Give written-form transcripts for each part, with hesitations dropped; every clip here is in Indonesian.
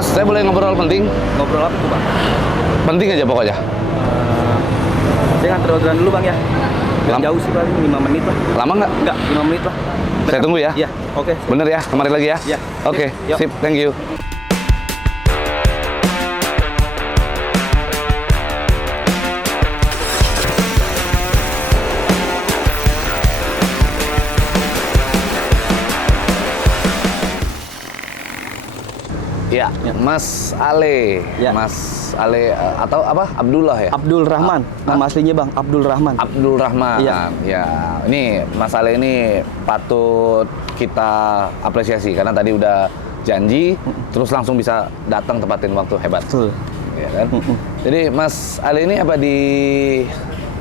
Mas, saya boleh ngobrol penting? Ngobrol apa tuh bang? Penting aja pokoknya. Saya nganter orderan dulu bang ya. Nggak Lam- jauh sih paling 5 menit lah. Lama nggak? Enggak, 5 menit lah. Saya tunggu ya. Iya, oke. Bener ya, kemarin lagi ya? Iya. Oke, Yuk. sip, thank you. Ya, Mas Ale. Ya. Mas Ale atau apa? Abdullah ya? Abdul Rahman. Nama aslinya bang, Abdul Rahman. Abdul Rahman. Iya. Ya, ini Mas Ale ini patut kita apresiasi karena tadi udah janji, terus langsung bisa datang tepatin waktu, hebat. Betul. Ya kan? Jadi Mas Ale ini apa di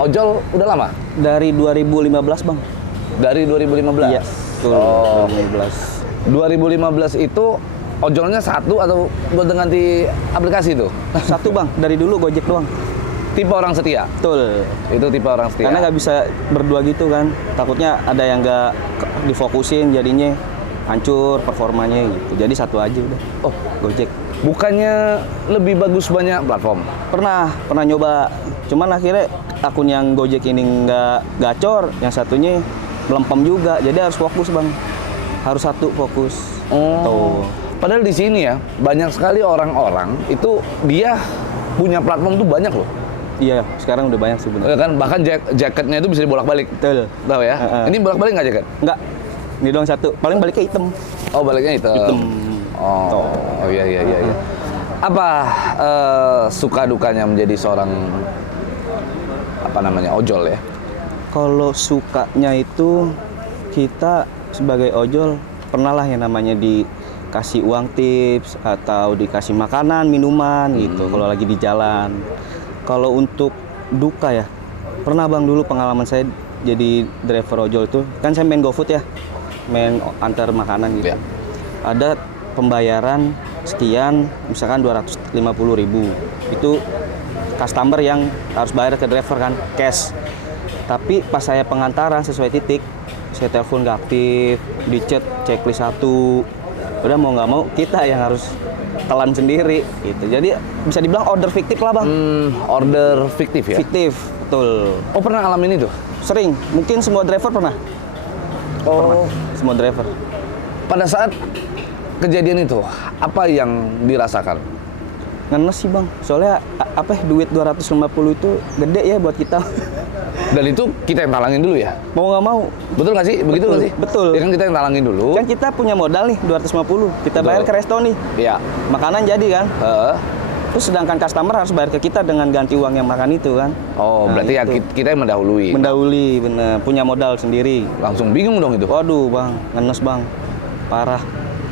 ojol udah lama? Dari 2015 bang. Dari 2015? Iya. Betul. Oh. 2015. 2015 itu ojolnya satu atau buat ganti aplikasi itu? Satu bang, dari dulu Gojek doang. Tipe orang setia? Betul. Itu tipe orang setia? Karena nggak bisa berdua gitu kan. Takutnya ada yang nggak difokusin jadinya hancur performanya gitu. Jadi satu aja udah. Oh, Gojek. bukannya lebih bagus banyak platform? Pernah nyoba. Cuman akhirnya akun yang Gojek ini nggak gacor, yang satunya melempem juga. Jadi harus fokus bang. Harus satu fokus. Oh. Tuh. Padahal di sini ya, banyak sekali orang-orang itu dia punya platform tuh banyak loh. Iya, sekarang udah banyak sih bener. Ya kan, bahkan jaketnya itu bisa dibolak-balik. Betul. Tahu ya? Ini bolak-balik nggak jaket? Enggak. Ini doang satu. Paling baliknya hitam. Oh, baliknya itu. Hitam. Oh, iya. Apa suka dukanya menjadi seorang apa namanya ojol ya? Kalau sukanya itu kita sebagai ojol pernah lah yang namanya dikasih uang tips atau dikasih makanan, minuman gitu kalau lagi di jalan. Kalau untuk duka ya, pernah bang dulu pengalaman saya jadi driver ojol itu, kan saya main GoFood ya, main antar makanan gitu. Ya. Ada pembayaran sekian, misalkan 250.000. Itu customer yang harus bayar ke driver kan, cash. Tapi pas saya pengantaran sesuai titik, saya telepon nggak aktif, di chat checklist 1. Udah mau nggak mau kita yang harus telan sendiri gitu. Jadi bisa dibilang order fiktif lah bang. Order fiktif ya? Fiktif, betul. Oh, pernah ngalamin itu? Sering, mungkin semua driver pernah. Oh, Semua driver. pada saat kejadian itu apa yang dirasakan? Ngenes sih bang, soalnya duit 250 itu gede ya buat kita. Dan itu kita yang talangin dulu ya? Mau nggak mau. Betul nggak sih? Begitu Betul, nggak sih? betul. Ya kan kita yang talangin dulu. Kan kita punya modal nih 250, kita bayar Betul. ke resto nih. Iya. Makanan jadi kan. Heeh. Terus sedangkan customer harus bayar ke kita dengan ganti uang yang makan itu kan. Oh, Nah, berarti ya itu. kita yang mendahului. Mendahului, bener. Punya modal sendiri. Langsung bingung dong itu. Waduh bang, ngenes bang. Parah.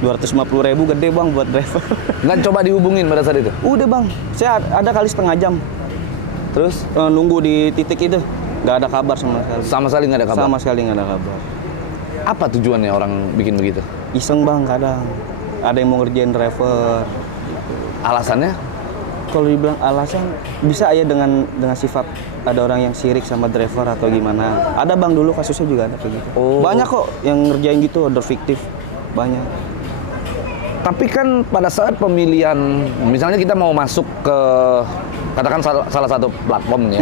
250.000 gede bang buat driver. Nggak coba dihubungin pada saat itu? Udah bang, saya ada kali setengah jam. Terus? Nunggu di titik itu. Nggak ada kabar sama sekali. Sama sekali nggak ada kabar? Sama sekali nggak ada kabar. Apa tujuannya orang bikin begitu? Iseng bang kadang. Ada yang mau ngerjain driver. Alasannya? Kalau dibilang alasan, bisa ya dengan sifat ada orang yang sirik sama driver atau gimana. Ada bang dulu kasusnya juga ada kayak gitu. Oh. Banyak kok yang ngerjain gitu, order fiktif. Banyak. Tapi kan pada saat pemilihan, misalnya kita mau masuk ke, katakan salah satu platform ya.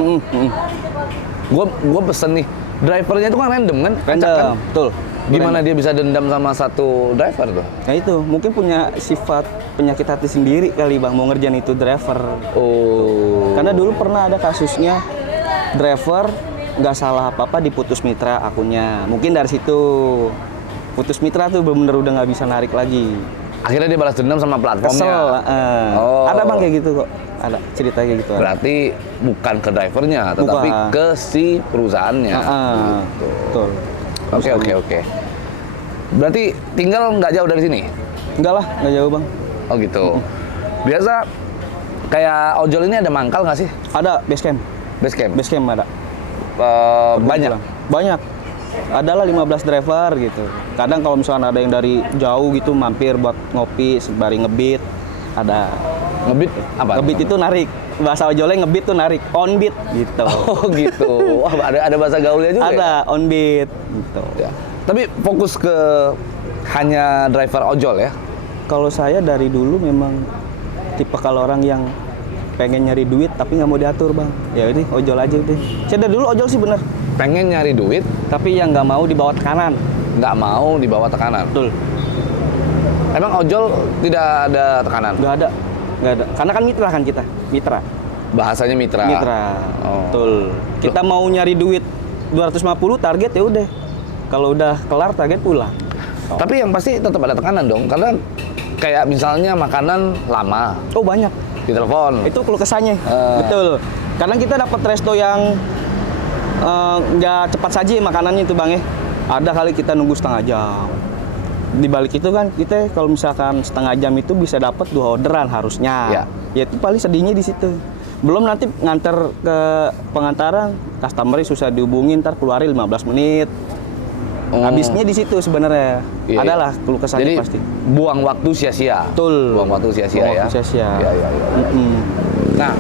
Gue pesen nih, drivernya itu kan random kan? Acak kan? Betul. Gimana dia bisa dendam sama satu driver tuh? Nah itu, mungkin punya sifat penyakit hati sendiri kali bang, mau ngerjain itu driver. Oh. Karena dulu pernah ada kasusnya, driver nggak salah apa-apa diputus mitra akunnya. Mungkin dari situ, putus mitra tuh bener-bener udah nggak bisa narik lagi. Akhirnya dia balas dendam sama platformnya. Kesel. Oh. Ada bang kayak gitu kok, ada cerita kayak gitu. Berarti bukan ke drivernya, tetapi Bukan. ke si perusahaannya. Gitu. Betul. Oke. Berarti tinggal nggak jauh dari sini? Enggak lah, nggak jauh bang. Oh gitu. Biasa kayak ojol ini ada mangkal nggak sih? Ada base camp. Base camp? Base camp ada. Banyak? Banyak. Adalah 15 driver gitu. Kadang kalau misalkan ada yang dari jauh gitu mampir buat ngopi sembari ngebit, ada. Ngebit apa? Ngebit itu narik. Bahasa ojolnya ngebit tuh narik, on beat gitu. Oh gitu. Wah, ada bahasa gaulnya juga ya? Ada on beat gitu. Ya. Tapi fokus ke hanya driver ojol ya? Kalau saya dari dulu memang tipe kalau orang yang pengen nyari duit tapi nggak mau diatur bang. Ya ini ojol aja deh. Saya dari dulu ojol sih bener. Pengen nyari duit, Tapi yang nggak mau dibawa tekanan. nggak mau di bawah tekanan. Betul. Emang ojol tidak ada tekanan? Nggak ada. Karena kan mitra kan kita. Mitra. Bahasanya mitra. Oh. Betul. Kita mau nyari duit 250 target ya udah. Kalau udah kelar target pulang. Tapi yang pasti tetap ada tekanan dong, karena kayak misalnya makanan lama Oh banyak. ditelepon. Itu keluh kesahnya. Betul. Karena kita dapat resto yang nggak cepat saji makanannya itu bang ya. Ada kali kita nunggu setengah jam. Di balik itu kan kita kalau misalkan setengah jam itu bisa dapat 2 orderan harusnya. Ya. Ya itu paling sedihnya di situ. Belum nanti nganter ke pengantaran, customer susah dihubungin, ntar keluarin 15 menit. Habisnya di situ sebenarnya. Iya, Adalah keluh kesahnya Jadi pasti. buang waktu sia-sia. Betul. Buang waktu sia-sia Buang ya. waktu sia-sia. Iya. Nah,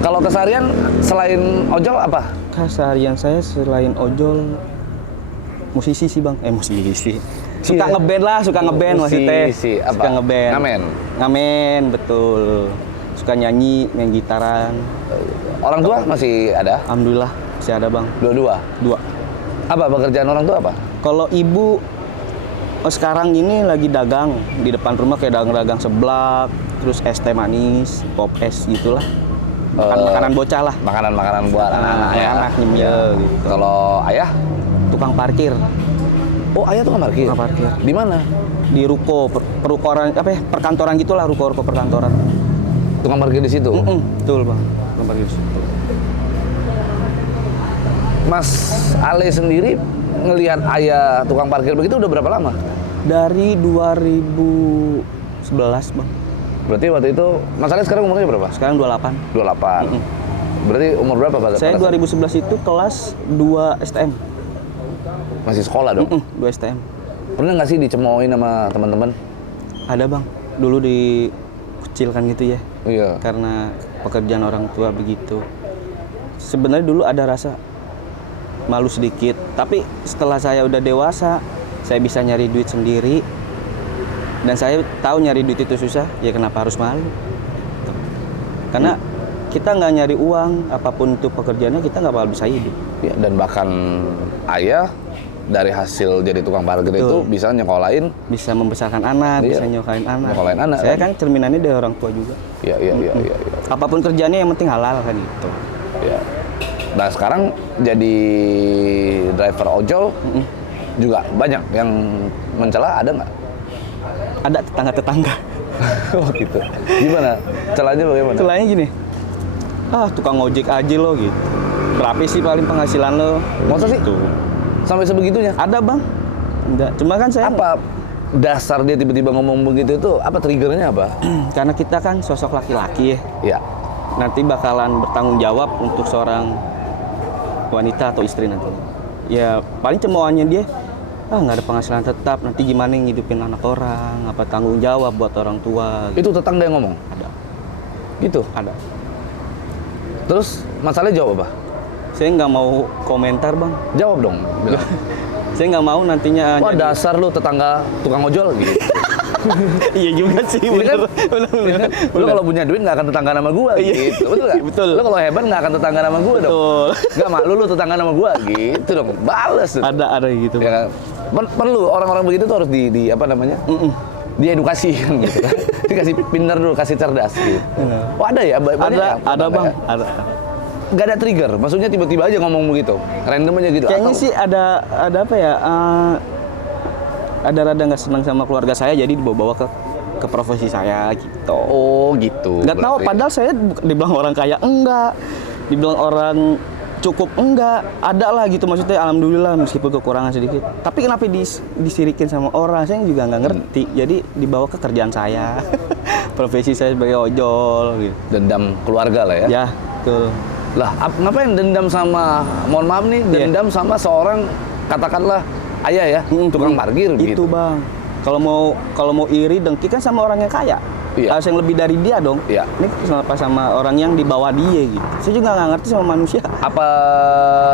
kalau keseharian selain ojol apa? Keseharian saya selain ojol musisi sih bang. Musisi. Suka Iya. ngeband lah, suka ngeband maksudnya. Musisi, apa? Suka ngeband. Ngamen? Betul. Suka nyanyi, main gitaran. Orang tua masih ada? Alhamdulillah masih ada bang. Dua-dua? 2. Apa pekerjaan orang tua apa? Kalau ibu sekarang ini lagi dagang di depan rumah kayak dagang seblak, terus es teh manis, pop es gitulah. Makanan bocah lah. Makanan-makanan buat anak-anak ya. Anak nyemil gitu. Kalau ayah? Tukang parkir. Oh, ayah tukang parkir? Tukang parkir. Di mana? Di ruko perukoran apa ya? Perkantoran gitulah, ruko-ruko perkantoran. Tukang parkir di situ? Betul bang. Tukang parkir di situ. Mas Ale sendiri ngelihat ayah tukang parkir begitu udah berapa lama? Dari 2011 bang. Berarti waktu itu, Mas Ale sekarang umurnya berapa? Sekarang 28. 28. Berarti umur berapa pada Saya pada saat- 2011 itu kelas 2 STM. Masih sekolah dong? 2 STM. Pernah nggak sih dicemoohin sama teman-teman? Ada bang. Dulu dikucilkan gitu ya. Iya. Karena pekerjaan orang tua begitu. Sebenarnya dulu ada rasa malu sedikit. Tapi setelah saya udah dewasa, saya bisa nyari duit sendiri. Dan saya tahu nyari duit itu susah, ya kenapa harus malu? Karena kita nggak nyari uang, apapun itu pekerjaannya, kita nggak bakal bisa hidup. Ya, dan bahkan ayah dari hasil jadi tukang parkir itu bisa nyekolahin. Bisa membesarkan anak, Iya. bisa nyokain anak. Nyokolain anak, Saya kan? kan cerminannya dari orang tua juga. Iya. Apapun kerjaannya yang penting halal kan gitu. Ya. Nah sekarang jadi driver ojol juga banyak yang mencela, ada nggak? Ada tetangga-tetangga. Oh gitu. Gimana? Celahnya bagaimana? Celahnya gini, tukang ojek aja lo gitu. Berapa sih paling penghasilan lo? Masa sih? Tuh. Sampai sebegitunya? Ada bang. Enggak. Cuma kan saya Apa dasar dia tiba-tiba ngomong begitu itu? Apa triggernya apa? karena kita kan sosok laki-laki ya. Ya. Nanti bakalan bertanggung jawab untuk seorang wanita atau istri nanti. Ya paling cemoohannya dia, nggak ada penghasilan tetap, nanti gimana ngidupin anak orang, apa tanggung jawab buat orang tua. Itu tetangga yang ngomong? Ada. Gitu? Ada. Terus masalahnya jawab apa? Saya nggak mau komentar bang. Jawab dong. Bilang. Saya nggak mau nantinya. Wah dasar lu tetangga tukang ojol gitu. Iya juga sih, Iya kan? bener. Lu kalau punya duit nggak akan tetangga nama gua gitu. Betul nggak? Betul. Lu kalau hebat nggak akan tetangga nama gua dong. Betul. Nggak malu lu tetangga nama gua gitu dong. Bales tuh. Ada gitu. Ya kan? Perlu orang-orang begitu tuh harus di apa namanya? Diedukasi kan gitu kan. Dikasih pintar dulu, kasih cerdas gitu. Oh ada ya? Banyak ya? Ada bang, Ya? ada. Nggak ada trigger, maksudnya tiba-tiba aja ngomong begitu, random aja gitu. Kayaknya atau- sih ada apa ya? Ada rada nggak senang sama keluarga saya, jadi dibawa-bawa ke profesi saya gitu. Oh gitu. Nggak tahu, berarti. padahal saya dibilang orang kaya enggak, dibilang orang cukup enggak, ada lah gitu maksudnya. Alhamdulillah meskipun kekurangan sedikit. Tapi kenapa disirikin sama orang? Saya juga nggak ngerti. Jadi dibawa ke kerjaan saya, profesi saya sebagai ojol gitu. Dendam keluarga lah ya. Ya, betul. Lah, ngapain dendam sama, mohon maaf nih, dendam sama seorang katakanlah ayah ya, tukang parkir Itu gitu. bang. Kalau mau iri dengki kan sama orang yang kaya. Iya. Harus yang lebih dari dia dong. Iya. Ini kenapa sama orang yang di bawah dia gitu. Saya juga nggak ngerti sama manusia. Apa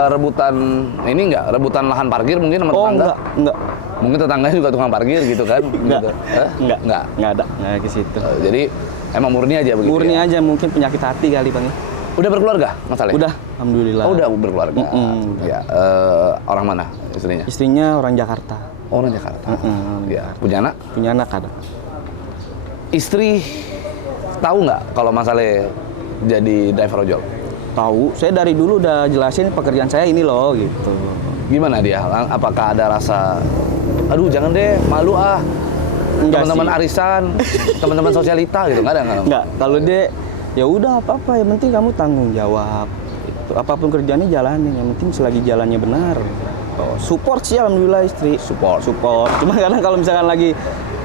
rebutan ini enggak? Rebutan lahan parkir mungkin sama Oh tetangga? enggak. Mungkin tetangganya juga tukang parkir gitu kan? Enggak. Gitu. Enggak ada. Nggak ke situ. Jadi Emang murni aja begitu. Murni ya? aja, mungkin penyakit hati kali Bang ya. Udah berkeluarga, Mas Ale? Udah, alhamdulillah. Oh, udah berkeluarga. Mm-mm. Ya, orang mana istrinya? Istrinya orang Jakarta. Orang Jakarta. Mm-mm. Ya, punya anak? Punya anak ada. Istri tahu nggak kalau Mas Ale jadi driver ojol? Tahu, saya dari dulu udah jelasin pekerjaan saya ini loh gitu. Gimana dia? Apakah ada rasa, aduh jangan deh, malu ah, Enggak teman-teman sih. arisan, teman-teman sosialita gitu, nggak ada nggak? Enggak, kalau dia ya udah apa-apa, yang penting kamu tanggung jawab. Gitu. Apapun kerjaannya jalanin, yang penting selagi jalannya benar. Oh, support sih alhamdulillah istri. Support. Cuma kadang kalau misalkan lagi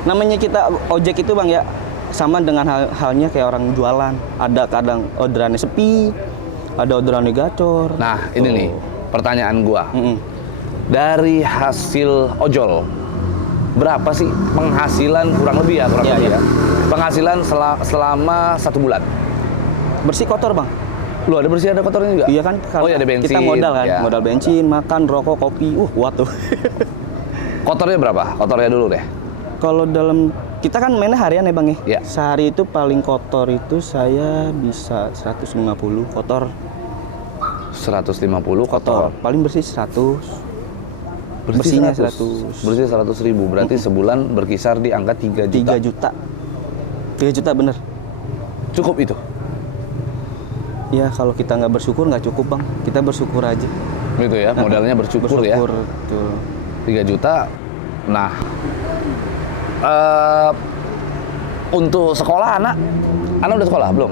namanya kita ojek itu Bang ya, sama dengan halnya kayak orang jualan. Ada kadang orderannya sepi, ada orderannya gacor. Nah, ini nih pertanyaan gua. Mm-mm. Dari hasil ojol, berapa sih penghasilan kurang lebih Iya, ya? iya. Penghasilan selama 1 bulan? Bersih kotor Bang. Lu ada bersih ada kotornya juga? Iya kan, Oh iya, ada bensin. kita modal kan, ya. modal bensin, makan, rokok, kopi, kuat tuh. Kotornya berapa? Kotornya dulu deh. Kalau dalam kita kan mainnya harian ya Bang ya. Iya. Sehari itu paling kotor itu saya bisa 150 kotor. 150 kotor. Paling bersih 100. Bersihnya 100. Bersih 100.000. Berarti sebulan berkisar di angka 3 juta. 3 juta. 3 juta bener. Cukup itu. Ya kalau kita nggak bersyukur nggak cukup Bang. Kita bersyukur aja. Gitu ya, modalnya bersyukur ya. Betul. 3 juta. Nah, untuk sekolah anak udah sekolah belum?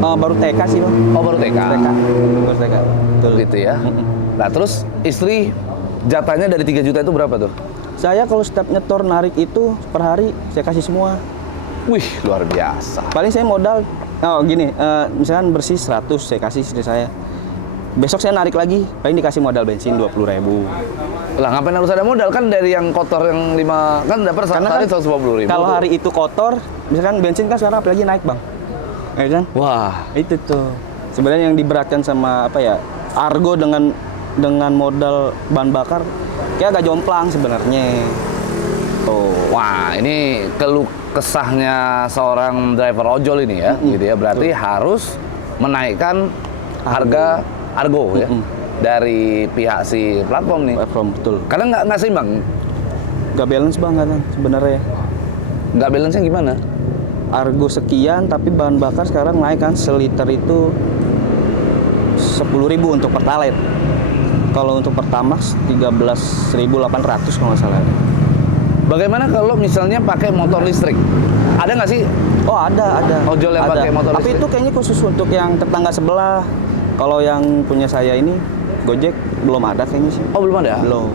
Baru TK sih Bang. Oh, baru TK. Baru TK. Betul. Gitu ya. Nah, terus istri jatahnya dari 3 juta itu berapa tuh? Saya kalau setiap nyetor narik itu per hari saya kasih semua. Wih, luar biasa. Paling saya modal, gini, misalkan bersih 100 saya kasih istri saya. Besok saya narik lagi, paling dikasih modal bensin 20.000. Lah ngapain harus ada modal kan dari yang kotor yang 5 kan dapat Karena sehari kan 150.000. kalau hari itu kotor, misalkan bensin kan sekarang apalagi naik Bang. Ya kan? Wah, Itu tuh. Sebenarnya yang diberatkan sama apa ya? Argo dengan modal bahan bakar kayak agak jomplang sebenarnya. Tuh. wah ini keluh kesahnya seorang driver ojol ini ya, gitu ya. Berarti harus menaikkan harga argo ya dari pihak si platform nih. Platform betul. Karena nggak seimbang. Nggak balance banget kan sebenarnya. Nggak balance-nya gimana? Argo sekian tapi bahan bakar sekarang naik kan, seliter itu 10.000 untuk Pertalite. Kalau untuk Pertamax 13.800 kalau nggak salah. Bagaimana kalau misalnya pakai motor listrik? Ada nggak sih? Oh ada. Ojol yang Ada. pakai motor Tapi listrik? itu kayaknya khusus untuk yang tetangga sebelah. Kalau yang punya saya ini Gojek belum ada kayaknya sih. Oh belum ada? Belum.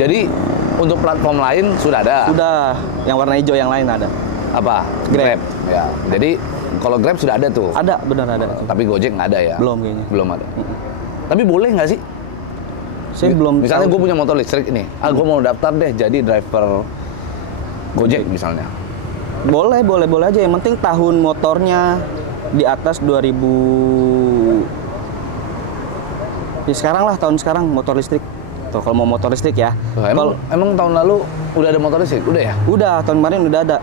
Jadi untuk platform lain sudah ada? Sudah. Yang warna hijau yang lain ada. Apa? Grab. Ya. Jadi kalau Grab sudah ada tuh. Ada, benar ada. Tapi Gojek nggak ada ya? Belum kayaknya. Belum ada. Tapi boleh nggak sih? Saya belum Misalnya tahu. gue punya motor listrik ini, gue mau daftar deh jadi driver Gojek misalnya. Boleh aja. Yang penting tahun motornya di atas 2000. Ya sekarang lah, tahun sekarang motor listrik. Tuh kalau mau motor listrik ya. Emang tahun lalu udah ada motor listrik? Udah ya? Udah, tahun kemarin udah ada.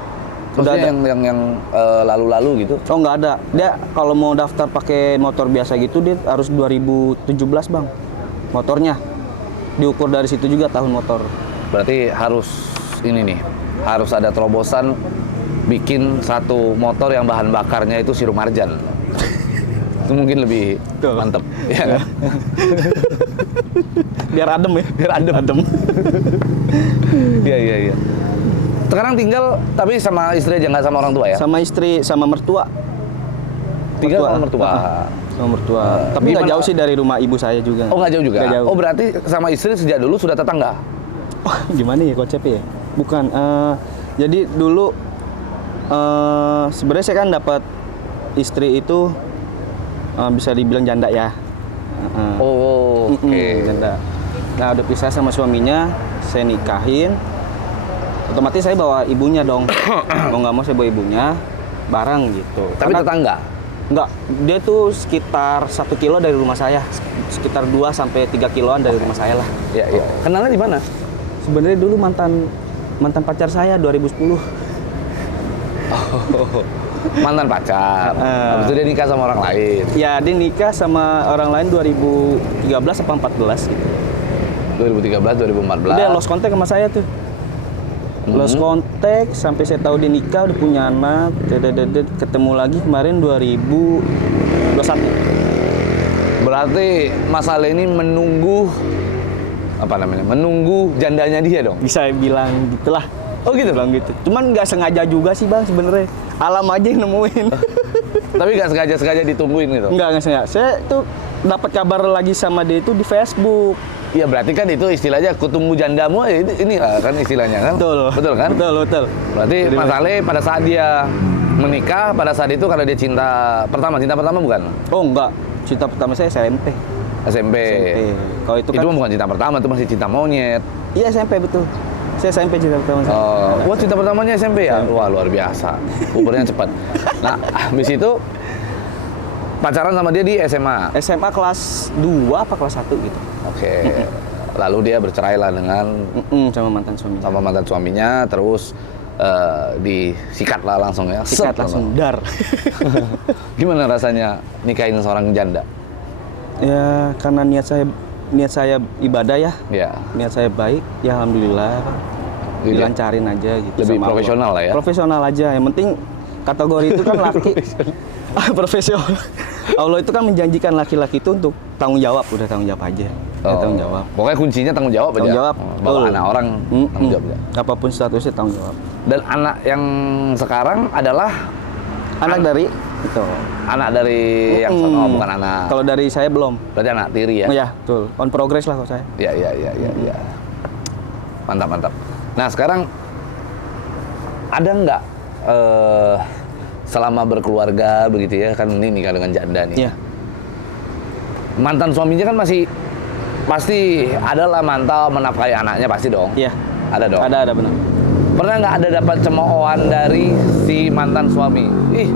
Maksudnya yang lalu-lalu gitu? Oh nggak ada. Dia kalau mau daftar pakai motor biasa gitu dia harus 2017 Bang. Motornya diukur dari situ juga tahun motor. Berarti harus ini nih, harus ada terobosan bikin satu motor yang bahan bakarnya itu sirup marjan. Itu mungkin lebih mantep, ya kan? Biar adem ya. Biar adem. Iya. Sekarang tinggal tapi sama istri aja, nggak sama orang tua ya? Sama istri, sama mertua. Tinggal sama mertua. Sama mertua. Tapi nggak gimana? jauh sih dari rumah ibu saya juga. Oh nggak jauh juga? Nggak jauh. Oh berarti sama istri sejak dulu sudah tetangga? Oh, gimana ya konsepnya ya? Bukan. Jadi dulu sebenarnya saya kan dapat istri itu bisa dibilang janda ya. Oke. Janda. Nah udah pisah sama suaminya, saya nikahin. Otomatis saya bawa ibunya dong. Mau nggak mau saya bawa ibunya bareng gitu. Tapi Karena- tetangga? Enggak, dia tuh sekitar 1 kilo dari rumah saya, sekitar 2 sampai 3 kiloan dari rumah saya lah. Iya. Kenalnya di mana? Sebenarnya dulu mantan pacar saya 2010. Mantan pacar. Habis itu dia nikah sama orang lain. Ya, dia nikah sama orang lain 2013 apa 14 gitu. 2013, 2014. Dia lost contact sama saya tuh. Lost contact sampai saya tahu dia nikah, udah punya anak. Ketemu lagi kemarin 2021. Berarti Mas Ale ini menunggu apa namanya? Menunggu jandanya dia dong. Bisa bilang gitulah. Oh gitu. Bilang gitu. Cuman nggak sengaja juga sih bang sebenarnya. Alam aja yang nemuin. Tapi nggak sengaja ditungguin gitu. Nggak sengaja. Saya tuh dapat kabar lagi sama dia itu di Facebook. Ya berarti kan itu istilahnya kutunggu jandamu ini kan istilahnya kan? Betul kan? Betul. Berarti Jadi, Mas Ale pada saat dia menikah, pada saat itu karena dia cinta pertama bukan? Oh enggak. Cinta pertama saya SMP. SMP. Kalau itu kan Itu bukan cinta pertama, itu masih cinta monyet. iya SMP betul. Saya SMP cinta pertama saya. Oh, wah cinta pertamanya SMP ya? Wah luar biasa, umurnya cepat. Nah, habis itu pacaran sama dia di SMA. SMA kelas 2 apa kelas 1 gitu. Oke. Lalu dia bercerai lah dengan Sama mantan suami. sama mantan suaminya, terus disikat lah langsung ya. Sikat langsung dar. Gimana rasanya nikahin seorang janda? Ya karena niat saya ibadah ya. Ya, Niat saya baik, ya alhamdulillah. Gitu ya? Dilancarin aja gitu. Lebih sama profesional Allah. lah ya? Profesional aja. Yang penting kategori itu kan laki. Profesional. Allah itu kan menjanjikan laki-laki itu untuk tanggung jawab, udah tanggung jawab aja. Ya, tanggung jawab. Pokoknya kuncinya tanggung jawab aja. Tanggung jawab. Bawa Betul. anak orang tanggung jawab aja. Apapun statusnya tanggung jawab. Dan anak yang sekarang adalah Anak dari itu. anak dari yang sono, bukan anak. Kalau dari saya belum. Berarti anak tiri ya? Oh ya, betul. On progress lah kalau saya. Ya. Mantap. Nah sekarang ada nggak selama berkeluarga begitu ya kan ini nikah dengan janda nih. Iya. Mantan suaminya kan pasti adalah mantau menafkahi anaknya pasti dong. Iya. Ada dong. Ada benar. Pernah nggak ada dapat cemoohan dari si mantan suami? Ih,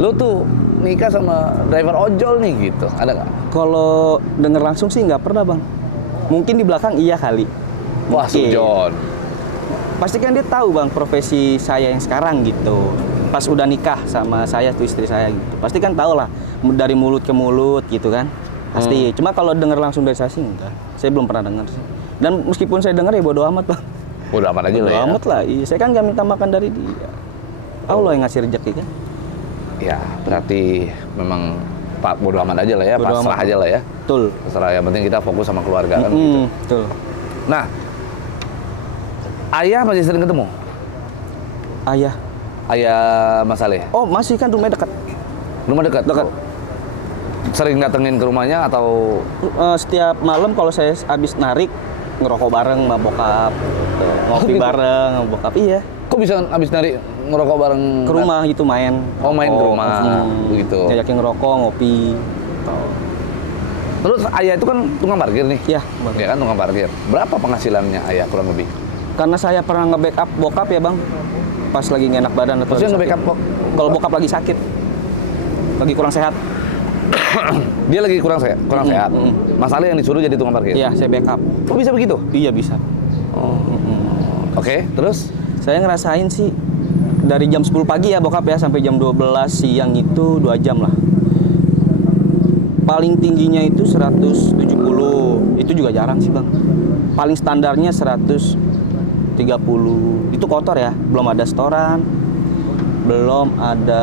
lu tuh nikah sama driver ojol nih gitu. Ada nggak? Kalau denger langsung sih nggak pernah bang. Mungkin di belakang iya kali. Wah, Mungkin. sujon. Pasti kan dia tahu bang profesi saya yang sekarang gitu. Pas udah nikah sama saya tuh istri saya gitu. Pasti kan tahu lah dari mulut ke mulut gitu kan. Pasti. Cuma kalau denger langsung dari saya sih enggak. Saya belum pernah dengar sih. Dan meskipun saya dengar ya bodo amat bang. Udah aman aja Bodo lah ya. amat lah. Iya, saya kan nggak minta makan dari dia. Allah yang ngasih rezeki kan. Ya, berarti memang Pak bodo amat aja lah ya, Bodo pasrah amat. aja lah ya. Betul. Pasrah, yang penting kita fokus sama keluarga kan gitu. Betul. Nah, ayah masih sering ketemu? Ayah. Ayah Mas Ale? Oh masih kan rumahnya dekat. Rumah dekat? Dekat. Sering datengin ke rumahnya atau? Setiap malam kalau saya habis narik ngerokok bareng sama bokap, gitu. Ngopi gitu? bareng sama bokap. Iya. Kok bisa abis nari ngerokok bareng? Ke rumah gitu main. Oh, main ke Ngerokok, rumah, begitu. Ngajakin ngerokok, ngopi. Gitu. Terus ayah itu kan tukang parkir nih? Iya. Ya kan tukang parkir. Berapa penghasilannya ayah kurang lebih? Karena saya pernah nge-backup bokap ya bang, pas lagi nggak enak badan atau Maksudnya lagi nge-backup sakit. Kalau bokap lagi sakit, lagi kurang sehat. Dia lagi kurang sehat. Mas Ale yang disuruh jadi tukang parkir? Iya, saya backup. Kok bisa begitu? Iya bisa. Oke, terus? Saya ngerasain sih dari jam 10 pagi ya bokap ya sampai jam 12 siang itu 2 jam lah. Paling tingginya itu 170. Itu juga jarang sih, Bang. Paling standarnya 130. Itu kotor ya, belum ada setoran. Belum ada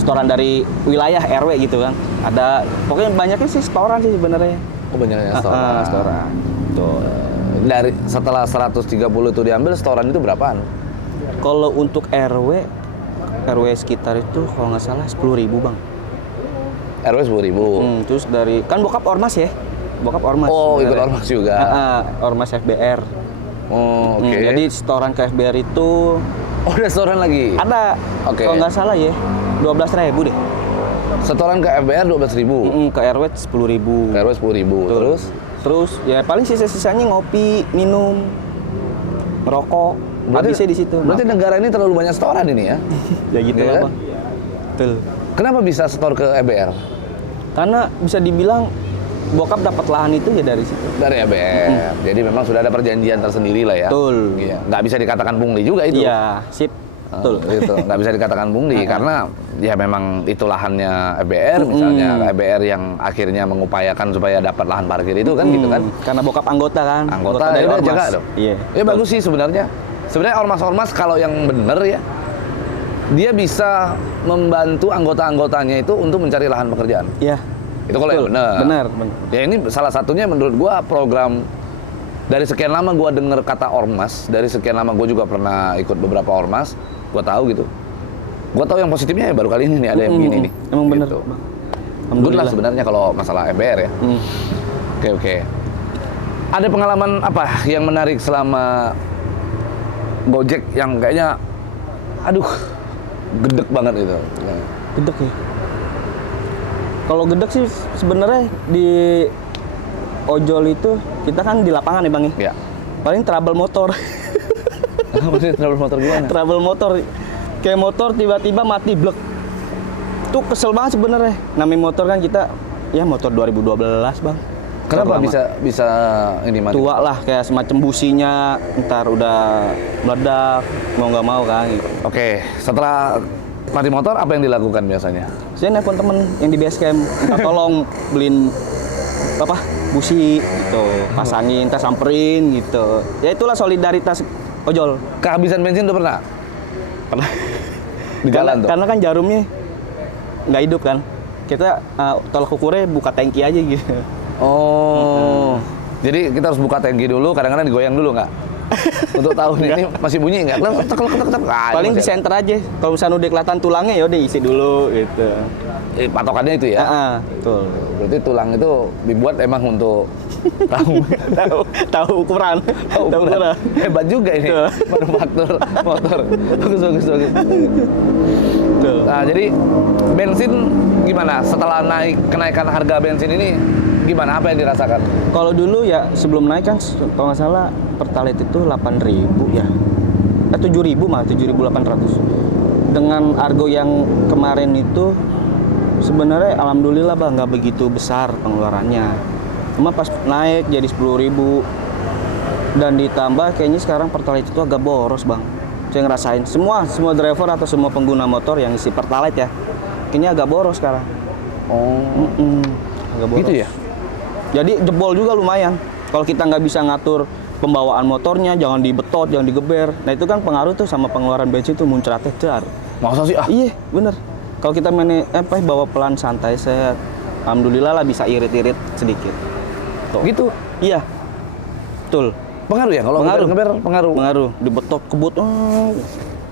setoran dari wilayah RW gitu kan. Ada pokoknya banyaknya sih setoran sih sebenarnya. Oh, banyaknya setoran. Setoran. Tuh. Dari setelah 130 itu diambil, setoran itu berapaan? Kalau untuk RW sekitar itu kalau nggak salah 10.000 bang. RW 10.000. Terus dari kan bokap ormas ya, bokap ormas. Oh, ikut sebenarnya. ormas juga. Ormas FBR. Oh, oke. Jadi setoran ke FBR itu Oh, ada setoran lagi? ada. Oke. Kalau nggak salah ya 12.000 deh. Setoran ke FBR 12.000. Ke RW 10.000. Ke RW 10.000. Terus ya paling sisa-sisanya ngopi, minum, ngerokok. Habisnya di situ. Berarti negara ini terlalu banyak setoran ini ya? Ya gitu Iya lah, kan? Bang. Betul. Kenapa bisa setor ke FBR? Karena bisa dibilang bokap dapat lahan itu ya dari situ. Dari FBR. Jadi memang sudah ada perjanjian tersendiri lah ya? Betul. Iya. Nggak bisa dikatakan pungli juga itu? Iya, sip. betul. Gitu. Nggak bisa dikatakan pungli karena ya memang itu lahannya FBR misalnya, FBR yang akhirnya mengupayakan supaya dapat lahan parkir itu kan gitu kan. Karena bokap anggota kan. Anggota dari ya udah ormas. jaga dong. Iya. Ya bagus sih sebenarnya. Sebenarnya ormas-ormas kalau yang bener ya, dia bisa membantu anggota-anggotanya itu untuk mencari lahan pekerjaan. Iya. Itu kalau yang bener. Benar. Ya ini salah satunya menurut gua program dari sekian lama gua dengar kata ormas, dari sekian lama gua juga pernah ikut beberapa ormas, gua tahu gitu. Gua tahu yang positifnya ya baru kali ini nih ada yang begini nih. Emang benar. Gitu. Good lah sebenarnya kalau masalah FBR ya. Oke. Ada pengalaman apa yang menarik selama Gojek yang kayaknya aduh gedek banget itu. Gedek ya. Kalau gedek sih sebenarnya di ojol itu kita kan di lapangan ya Bang ya. Ya. Paling trouble motor. Maksudnya trouble motor gimana? Trouble motor. Kayak motor tiba-tiba mati blek. Itu kesel banget sebenarnya. Namanya motor kan kita ya motor 2012 Bang. Kenapa Lama. bisa ini mati? Tua lah kayak semacam businya ntar udah meledak mau nggak mau kan gitu. Oke, setelah mati motor apa yang dilakukan biasanya? Saya nelfon temen yang di base camp, minta tolong beliin apa busi gitu, pasangin, kita samperin gitu. Ya itulah solidaritas ojol. Kehabisan bensin tuh pernah? Pernah. Di jalan tuh? Karena kan jarumnya nggak hidup kan. Kita tolak ukurnya buka tangki aja gitu. Oh, jadi kita harus buka tangki dulu, kadang-kadang digoyang dulu nggak? Untuk tahu nih, ini masih bunyi nggak? Paling di center aja. Kalau misalnya udah kelihatan tulangnya ya udah isi dulu gitu. Patokannya itu ya? Betul. Berarti tulang itu dibuat emang untuk tahu ukuran. Tahu ukuran. Hebat juga ini manufaktur motor. Bagus. Betul. Nah, jadi bensin gimana? Setelah kenaikan harga bensin ini gimana? Apa yang dirasakan? Kalau dulu ya sebelum naik kan kalau nggak salah Pertalite itu 8.000 ya. 7.000 mah 7.800. Dengan argo yang kemarin itu sebenarnya alhamdulillah Bang nggak begitu besar pengeluarannya. Cuma pas naik jadi 10.000 dan ditambah kayaknya sekarang Pertalite itu agak boros Bang. Saya ngerasain semua driver atau semua pengguna motor yang isi Pertalite ya. Kayaknya agak boros sekarang. Oh, agak boros. gitu ya? Jadi jebol juga lumayan. Kalau kita nggak bisa ngatur pembawaan motornya, jangan dibetot, jangan digeber. Nah itu kan pengaruh tuh sama pengeluaran bensin tuh muncratnya dar. Masa sih? Iya bener. Kalau kita bawa pelan santai, saya alhamdulillah lah bisa irit-irit sedikit. Tuh. Gitu? Iya. Betul. Pengaruh ya? Kalau ngeber pengaruh? Pengaruh. Dibetot, kebut,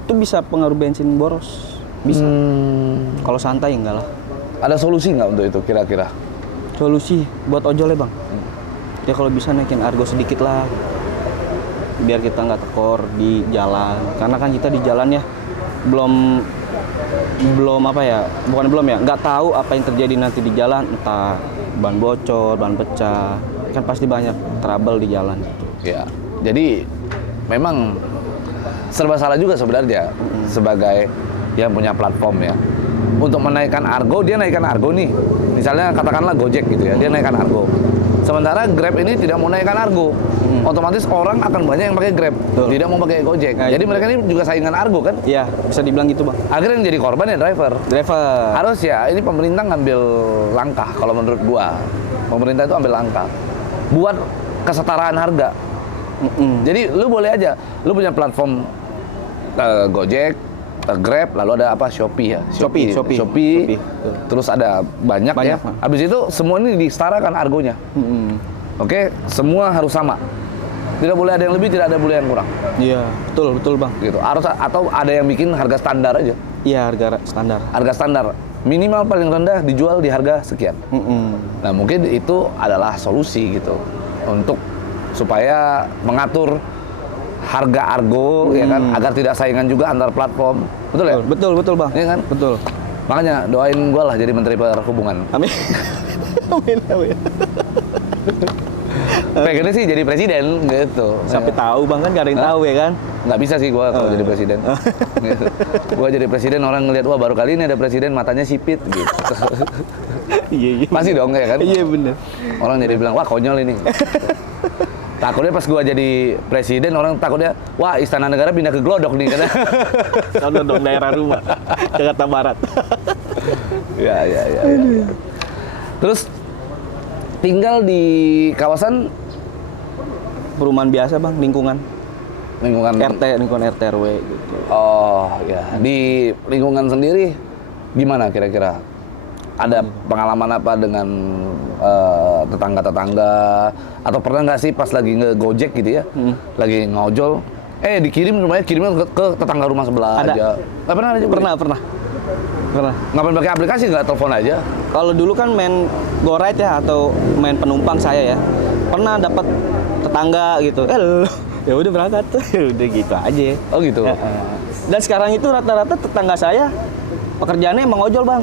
itu bisa pengaruh bensin boros. Bisa. Kalau santai enggak lah. Ada solusi nggak untuk itu kira-kira? Solusi buat ojol ya Bang? Ya kalau bisa naikin argo sedikit lah. Biar kita nggak tekor di jalan. Karena kan kita di jalan ya belum apa ya, bukan belum ya, nggak tahu apa yang terjadi nanti di jalan, entah ban bocor, ban pecah, kan pasti banyak trouble di jalan gitu. Ya, jadi memang serba salah juga sebenarnya sebagai yang punya platform ya. Untuk menaikkan argo, dia naikkan argo nih. Misalnya katakanlah Gojek gitu ya, dia naikkan argo. Sementara Grab ini tidak mau naikkan argo. Otomatis orang akan banyak yang pakai Grab, tidak mau pakai Gojek. Nah, jadi mereka ini juga saingan argo kan? Iya, bisa dibilang gitu Bang. Akhirnya yang jadi korban ya driver. Harus ya, ini pemerintah ngambil langkah kalau menurut gua. Pemerintah itu ambil langkah buat kesetaraan harga. Jadi lu boleh aja, lu punya platform Gojek, Grab, lalu ada apa? Shopee ya. Shopee. Terus ada banyak ya. Habis itu semua ini disetarakan argonya. Oke, semua harus sama. Tidak boleh ada yang lebih, tidak ada boleh yang kurang. Iya, betul Bang. Gitu. Harus atau ada yang bikin harga standar aja. Iya, harga standar. Harga standar. Minimal paling rendah dijual di harga sekian. Nah, mungkin itu adalah solusi gitu untuk supaya mengatur harga argo ya kan agar tidak saingan juga antar platform. Betul ya? Betul Bang. Iya kan? Betul. Makanya doain gue lah jadi Menteri Perhubungan. Amin. Amin. Pengennya sih jadi presiden gitu. Sampai tahu Bang kan, gak ada yang tahu ya kan? Nggak bisa sih gue kalau jadi presiden. Gitu. Gue jadi presiden orang ngeliat wah baru kali ini ada presiden matanya sipit gitu. Iya. Pasti dong ya kan? Iya bener. Orang jadi bilang wah konyol ini. Takutnya pas gua jadi presiden orang takutnya, wah Istana Negara pindah ke Glodok nih katanya. Sono dong daerah rumah, Jakarta Barat. Ya. Terus tinggal di kawasan Perumahan biasa bang, lingkungan lingkungan lingkungan RT RW gitu. Oh ya, di lingkungan sendiri gimana kira-kira? Ada pengalaman apa dengan tetangga-tetangga? Atau pernah nggak sih pas lagi nge-Gojek gitu ya, lagi ngojol, kirimnya ke tetangga rumah sebelah Ada. aja? Nggak pernah ada juga? Pernah. Ngapain pakai aplikasi nggak telepon aja? Kalau dulu kan main GoRide ya atau main penumpang saya ya, pernah dapat tetangga gitu. Ya udah berangkat, udah gitu aja. Oh gitu. Dan sekarang itu rata-rata tetangga saya pekerjaannya emang ojol bang.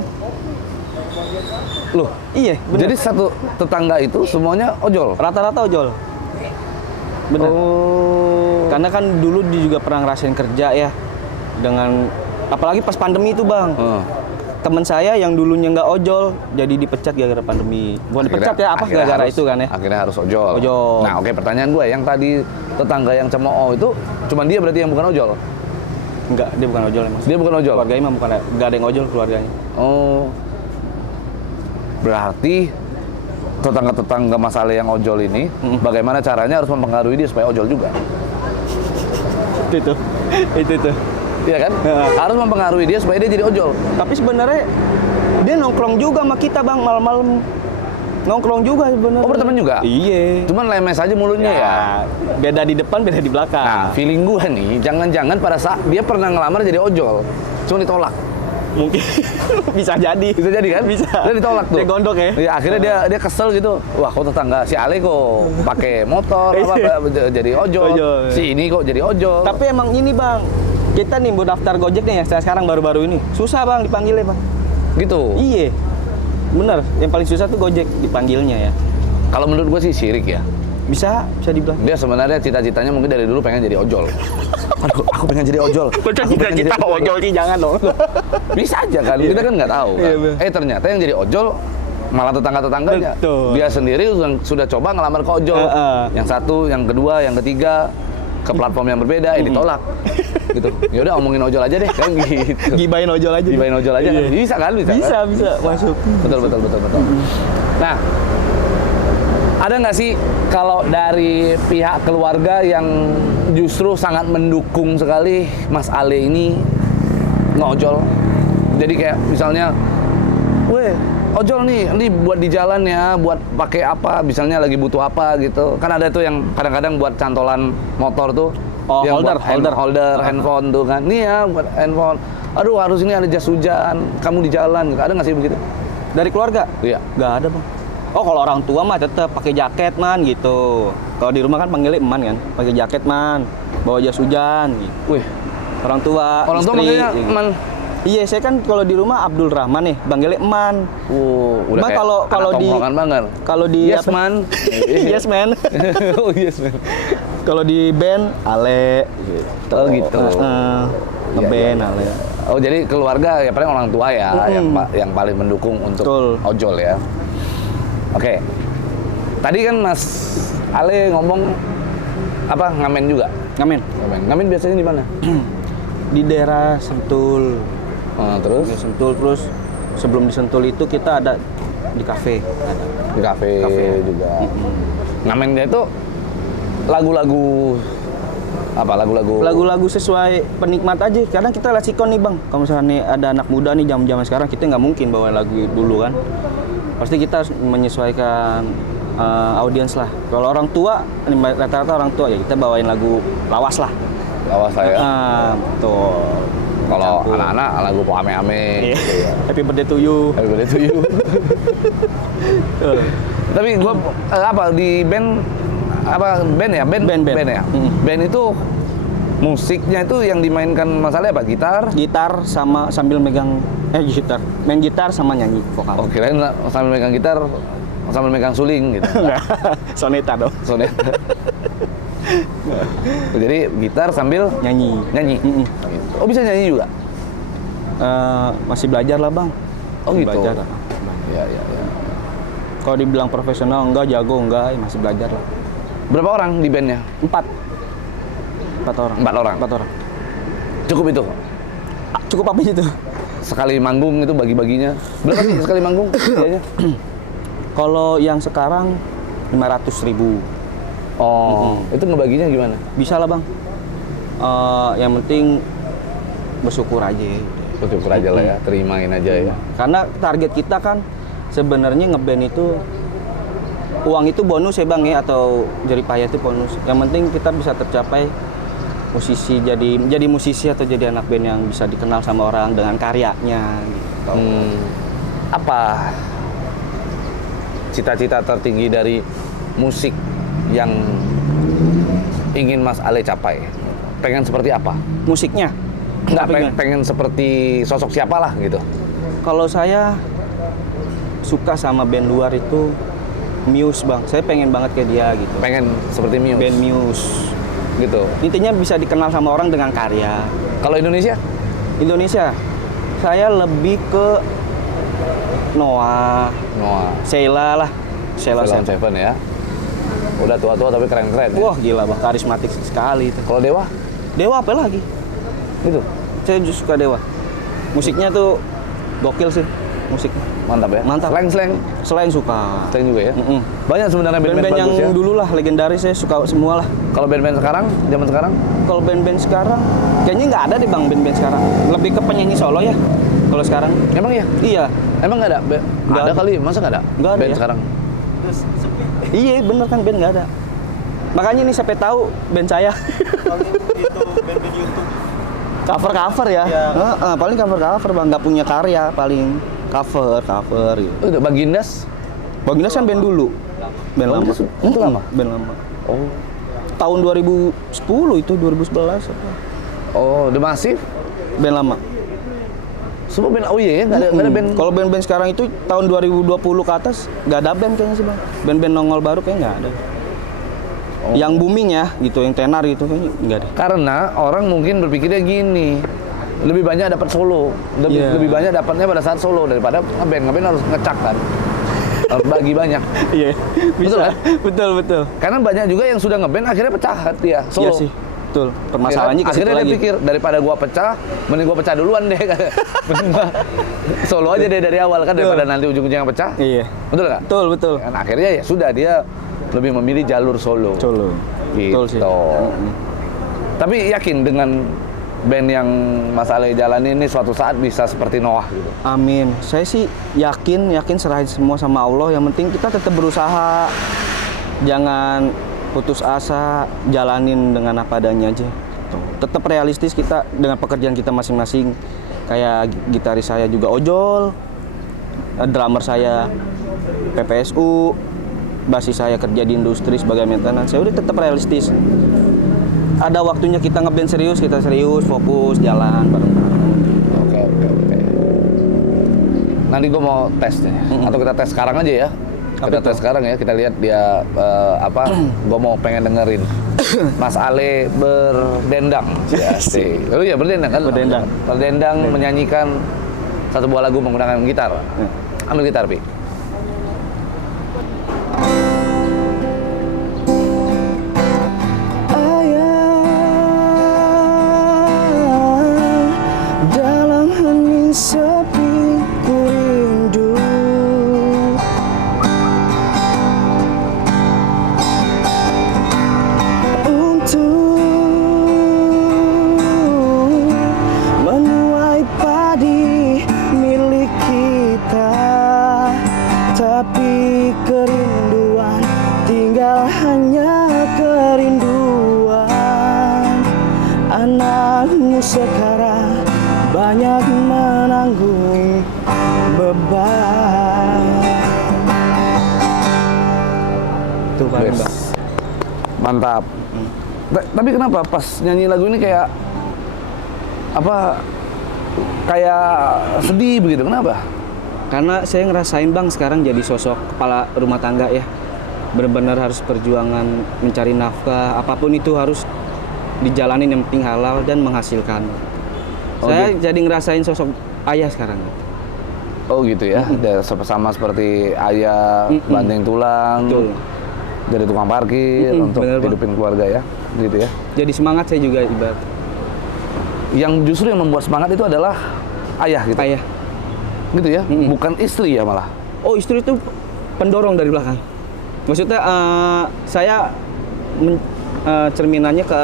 Loh, Iya, bener. jadi satu tetangga itu semuanya ojol? Rata-rata ojol. Bener. Oh. Karena kan dulu dia juga pernah ngerasain kerja ya dengan apalagi pas pandemi itu bang. Teman saya yang dulunya nggak ojol jadi dipecat gara-gara pandemi. Bukan dipecat ya, apa gara-gara itu kan ya? Akhirnya harus ojol. Ojol. Nah, oke, pertanyaan gue yang tadi tetangga yang cemooh itu cuman dia berarti yang bukan ojol? Enggak, dia bukan ojol emang. Dia bukan ojol? Keluarganya mah bukan, nggak ada yang ojol keluarganya. Oh. Berarti tetangga-tetangga Mas Ale yang ojol ini, bagaimana caranya harus mempengaruhi dia supaya ojol juga? Itu tuh. Iya kan? Harus mempengaruhi dia supaya dia jadi ojol. Tapi sebenarnya dia nongkrong juga sama kita bang malam-malam. Nongkrong juga sebenarnya. Oh, berteman juga? Iya. Cuman lemes aja mulutnya ya. Beda di depan, beda di belakang. Nah, feeling gue nih, jangan-jangan pada saat dia pernah ngelamar jadi ojol, cuma ditolak. Mungkin bisa jadi. Bisa jadi kan? Bisa. Dia ditolak tuh. Dia gondok ya. Ya, akhirnya dia kesel gitu. Wah, kok tetangga si Ale kok pakai motor jadi ojol. Si ini kok jadi ojol. Tapi emang ini bang, kita nih mau daftar Gojek nih ya sekarang baru-baru ini. Susah bang dipanggilnya bang. Gitu. Iya. Bener, yang paling susah tuh Gojek dipanggilnya ya. Kalau menurut gue sih sirik ya. Bisa dibilang. Dia sebenarnya cita-citanya mungkin dari dulu pengen jadi ojol. Aduh, aku pengen jadi ojol. Cita-cita ojol sih jangan dong. Bisa aja kan, kita kan nggak tahu kan. Iya, Ternyata yang jadi ojol malah tetangga-tetangganya. Betul. Dia sendiri sudah coba ngelamar ke ojol. Yang satu, yang kedua, yang ketiga ke platform yang berbeda, ditolak. Gitu. Ya udah omongin ojol aja deh, kan gitu. Gibain ojol aja. Gibain ojol aja. Iya. Bisa kan? Bisa masuk. Betul. Nah, ada nggak sih kalau dari pihak keluarga yang justru sangat mendukung sekali Mas Ale ini ngojol? Jadi kayak misalnya, weh ojol nih, ini buat di jalan ya, buat pakai apa, misalnya lagi butuh apa gitu. Kan ada tuh yang kadang-kadang buat cantolan motor tuh. Oh, yang holder. handphone tuh kan. Nih ya buat handphone. Aduh, harus ini ada jas hujan, kamu di jalan. Ada nggak sih begitu? Dari keluarga? Iya. Nggak ada bang. Oh kalau orang tua mah tetap pakai jaket man gitu. Kalau di rumah kan panggilnya eman kan, pakai jaket man, bawa jas hujan. Gitu. Wih, Orang tua istri, manggilnya gitu. eman. Iya, saya kan kalau di rumah Abdul Rahman nih, panggilnya eman. Udah Bang, kayak kalau anak di- tongkrongan banget. Kalau di Yes, man. Yes man. Oh, yes, man. Kalau di band Ale gitu. Oh, gitu. Ngeband Ale. Oh, jadi keluarga ya paling orang tua ya yang paling mendukung untuk Betul. ojol ya. Oke. Tadi kan Mas Ale ngomong apa ngamen juga? Ngamen. Ngamen biasanya di mana? Di daerah Sentul. Terus Di Sentul terus sebelum di Sentul itu kita ada di kafe. Ada. di kafe Kafe. juga. Ngamen dia itu lagu-lagu apa? Lagu-lagu sesuai penikmat aja. Kadang kita lihat sikon nih bang. Kalau misalnya nih ada anak muda nih zaman sekarang kita nggak mungkin bawa lagu dulu kan. Pasti kita harus menyesuaikan audiens lah. Kalau orang tua, rata-rata orang tua ya kita bawain lagu lawas lah. Lawas saya. Betul. Kalau Campur. anak-anak lagu po ame-ame. Iya. Happy birthday to you. Happy birthday to you. Tapi gua apa di band apa band ya? Band ya. Band itu musiknya itu yang dimainkan masalahnya apa? Gitar? Gitar sama sambil megang gitar. Main gitar sama nyanyi vokal. Oh, kirain sambil megang gitar sambil megang suling gitu. Enggak. Soneta dong. Soneta. Jadi gitar sambil Nyanyi. Gitu. Oh, bisa nyanyi juga? Masih belajar lah bang. Oh, Masih gitu. Belajar lah. Iya. Kalau dibilang profesional enggak, jago enggak, masih belajar lah. Berapa orang di bandnya? 4 orang. 4 orang. 4 orang. Cukup itu. Cukup apa itu? Sekali manggung itu bagi-baginya. Berapa sih sekali manggung? Biayanya? Kalau yang sekarang 500.000. Oh, itu ngebaginya gimana? Bisa lah bang. Yang penting bersyukur aja. Bersyukur aja lah ya, terimain aja ya. Karena target kita kan sebenarnya ngeband itu uang itu bonus ya bang ya, atau jeripaya itu bonus. Yang penting kita bisa tercapai musisi, jadi musisi atau jadi anak band yang bisa dikenal sama orang dengan karyanya gitu. Apa cita-cita tertinggi dari musik yang ingin Mas Ale capai? Pengen seperti apa? Musiknya? Enggak, pengen seperti sosok siapa lah gitu. Kalau saya suka sama band luar itu Muse bang, saya pengen banget kayak dia gitu. Pengen seperti Muse? Band Muse Gitu. intinya bisa dikenal sama orang dengan karya. Kalau Indonesia? Indonesia, saya lebih ke Noah, Sheila lah. Sheila Ceylon Seven. Seven ya. Udah tua-tua tapi keren-keren ya. Wah gila bang, karismatik sekali itu. Kalau Dewa? Dewa apa lagi? Gitu. Saya juga suka Dewa. Musiknya tuh gokil sih, musiknya. Mantap ya? Mantap. Slang Selain suka. juga ya? Banyak sebenarnya band-band Band-band yang bagus ya? dulu lah, legendaris saya suka semua lah. Kalau band-band sekarang, zaman sekarang? Kalau band-band sekarang, kayaknya nggak ada deh bang band-band sekarang. Lebih ke penyanyi solo ya, kalau sekarang. Emang ya? Iya. Emang nggak ada? Nggak ada ada. kali, masa nggak ada? Nggak ada band ya? sekarang? Iya bener kan, band nggak ada. Makanya nih siapa tahu band saya. Cover ya. Paling cover bang, nggak punya karya, paling cover gitu. Itu Bagindas? Bagindas kan band dulu, band lama. Itu lama? Band lama. Oh. Tahun 2010 itu 2011 apa? Oh, The Massive? Band lama. Semua band, oh iya ya, nggak ada band. Kalau band-band sekarang itu tahun 2020 ke atas nggak ada band kayaknya sih bang. Band-band nongol baru kayaknya nggak ada. Yang booming ya, gitu, yang tenar gitu kayaknya nggak ada. Karena orang mungkin berpikirnya gini, lebih banyak dapat solo, lebih banyak dapatnya pada saat solo daripada ngeband harus ngecak kan. Harus bagi banyak. Iya, Betul kan? Betul. Karena banyak juga yang sudah ngeband akhirnya pecah dia solo. Iya sih, betul. Permasalahannya ke situ akhirnya dia lagi. pikir daripada gua pecah, mending gua pecah duluan deh. Mending gua solo aja deh dari awal kan daripada nanti ujung-ujungnya yang pecah. Iya. Betul nggak? Betul. Kan akhirnya ya sudah dia lebih memilih jalur solo. Solo. Gitu. Betul sih. Tapi yakin dengan band yang Mas Ale jalani ini suatu saat bisa seperti Noah gitu. Amin. Saya sih yakin serahin semua sama Allah. Yang penting kita tetap berusaha, jangan putus asa, jalanin dengan apa adanya aja. Tetap realistis kita dengan pekerjaan kita masing-masing. Kayak gitaris saya juga ojol, drummer saya PPSU, basis saya kerja di industri sebagai maintenance. Saya udah tetap realistis. Ada waktunya kita ngeband serius, kita serius, fokus, jalan bareng-bareng. Oke. Nanti gue mau tes nih, atau kita tes sekarang aja ya. Kita tes sekarang ya, kita lihat dia gue mau pengen dengerin Mas Ale berdendang. Ya sih. Oh iya berdendang kan? Berdendang menyanyikan satu buah lagu menggunakan gitar. Ambil gitar, Pi. Sepi ku rindu, untuk menuai padi milik kita, tapi kerinduan tinggal hanya kerinduan. Anakmu sekarang banyak menanggung beban. Tuh paling bang. Mantap. Tapi kenapa pas nyanyi lagu ini kayak kayak sedih begitu? Kenapa? Karena saya ngerasain bang sekarang jadi sosok kepala rumah tangga ya. Benar-benar harus perjuangan mencari nafkah, apapun itu harus dijalanin, yang penting halal dan menghasilkan. Saya jadi ngerasain sosok ayah sekarang. Oh gitu ya, sama seperti ayah banting tulang. Betul. jadi tukang parkir untuk bener, Bang. hidupin keluarga ya, gitu ya. Jadi semangat saya juga ibarat. Yang justru yang membuat semangat itu adalah ayah gitu. Ayah. Gitu ya, bukan istri ya malah. Oh, istri itu pendorong dari belakang. Maksudnya saya cerminannya ke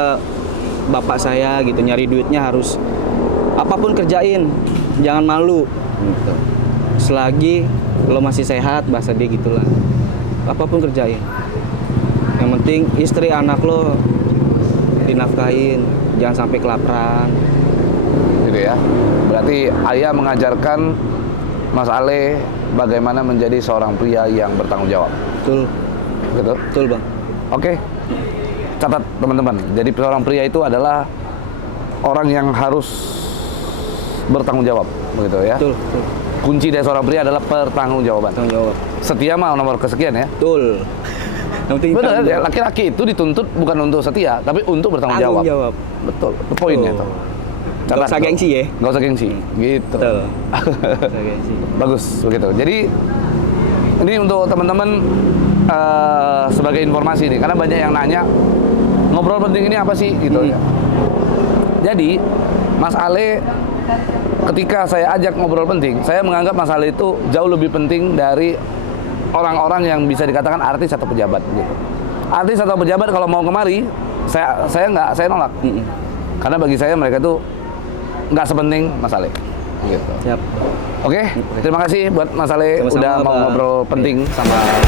bapak saya gitu, nyari duitnya harus apapun kerjain, jangan malu. Gitu. Selagi lo masih sehat, bahasa dia gitulah. Apapun kerjain. Yang penting istri anak lo dinafkahin, jangan sampai kelaparan. Gitu ya. Berarti ayah mengajarkan Mas Ale bagaimana menjadi seorang pria yang bertanggung jawab. Betul. Gitu. Betul, Bang. Oke. Catat teman-teman. Jadi seorang pria itu adalah orang yang harus bertanggung jawab, begitu ya. Betul, betul. Kunci dari seorang pria adalah pertanggungjawaban. Tanggung jawab. Setia mah nomor kesekian ya. Betul. Yang penting Betul tanggung ya, jawab. laki-laki itu dituntut bukan untuk setia, tapi untuk bertanggung jawab. Tanggung jawab. Betul, itu poinnya Oh. tuh. Nggak usah tuh. gengsi ya. Nggak usah gengsi, gitu. Betul. Nggak usah gengsi. Bagus, begitu. Jadi, ini untuk teman-teman sebagai informasi nih, karena banyak yang nanya, ngobrol penting ini apa sih, gitu ya. Jadi, Mas Ale, ketika saya ajak ngobrol penting, saya menganggap Mas Ale itu jauh lebih penting dari orang-orang yang bisa dikatakan artis atau pejabat, gitu. Artis atau pejabat kalau mau kemari, saya nolak. Karena bagi saya mereka tuh nggak sepenting Mas Ale. Gitu. Siap. Oke, terima kasih buat Mas Ale Sama-sama, udah mau Bang. ngobrol penting sama saya.